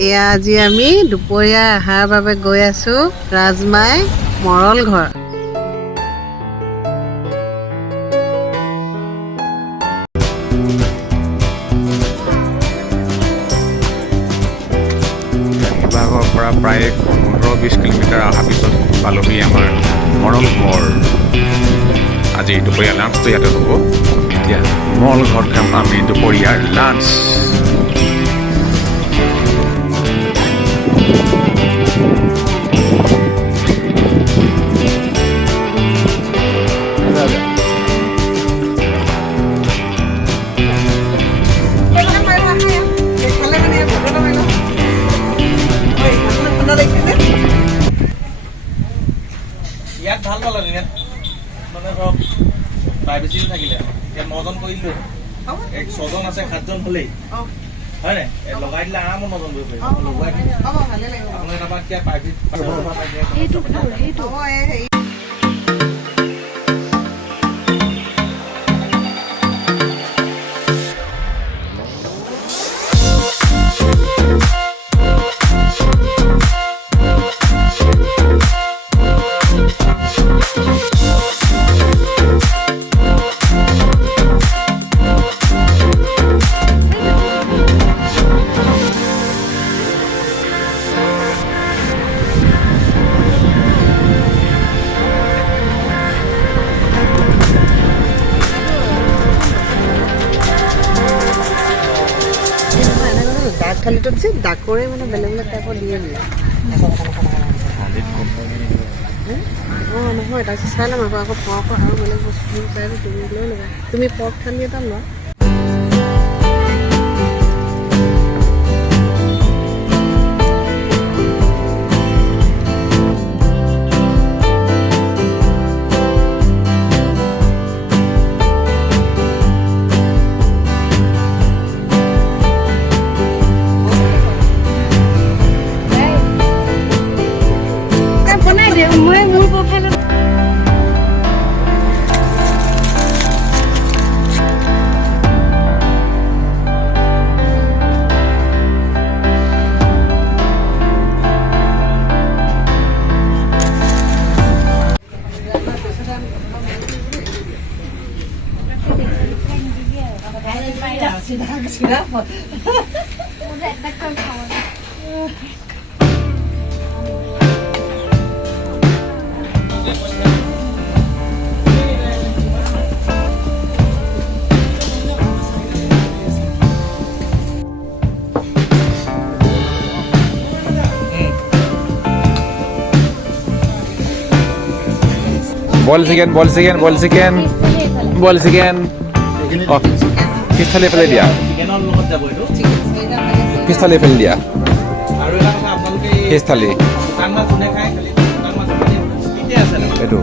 এয়া আজি আমি দুপৰীয়া আহাৰ বাবে গৈ আছো ৰাজমাই মৰল ঘৰ। শিৱসাগৰৰ পৰা প্ৰায় 15-20 কিলোমিটাৰ অহাৰ পিছত পালোহি আমাৰ মৰল ঘৰ। আজি দুপৰীয়া লাঞ্চটো ইয়াতে হ'ব। এতিয়া মৰল ঘৰত খাম আমি দুপৰীয়াৰ লাঞ্চ। ইয়াত ভাল পালে ইয়াত মানে ধৰক প্ৰাইভেচি থাকিলে ইয়াত 9জন কৰিলোঁ, 6জন আছে 7জন হ'লেই হয় নাই? লগাই দিলে আৰামত 9জন কৰিব পাৰিব। লগাই দিলে আপোনাৰ তাৰপৰা এতিয়া প্ৰাইভেট ডাক থালিটোত যে ডাকৰে মানে বেলেগ বেলেগ টাইপৰ দিয়ে নি? অঁ নহয়, তাৰপিছত চাই ল'ম আকৌ পৰ্কৰ আৰু বেলেগ বস্তু চাই তুমি লৈ ল'বা। তুমি পৰ্ক থালি এটা লোৱা। বইল চিকেন পিছফালে এইফালে দিয়া, চিকেনৰ লগত যাব এইটো। পিছফালে এইফালে দিয়া, আৰু এটা কথা আপোনালোকে পিছ থালি শুকান মাছ কোনে খায়? খালি শুকান মাছ ঠিকে আছে এইটো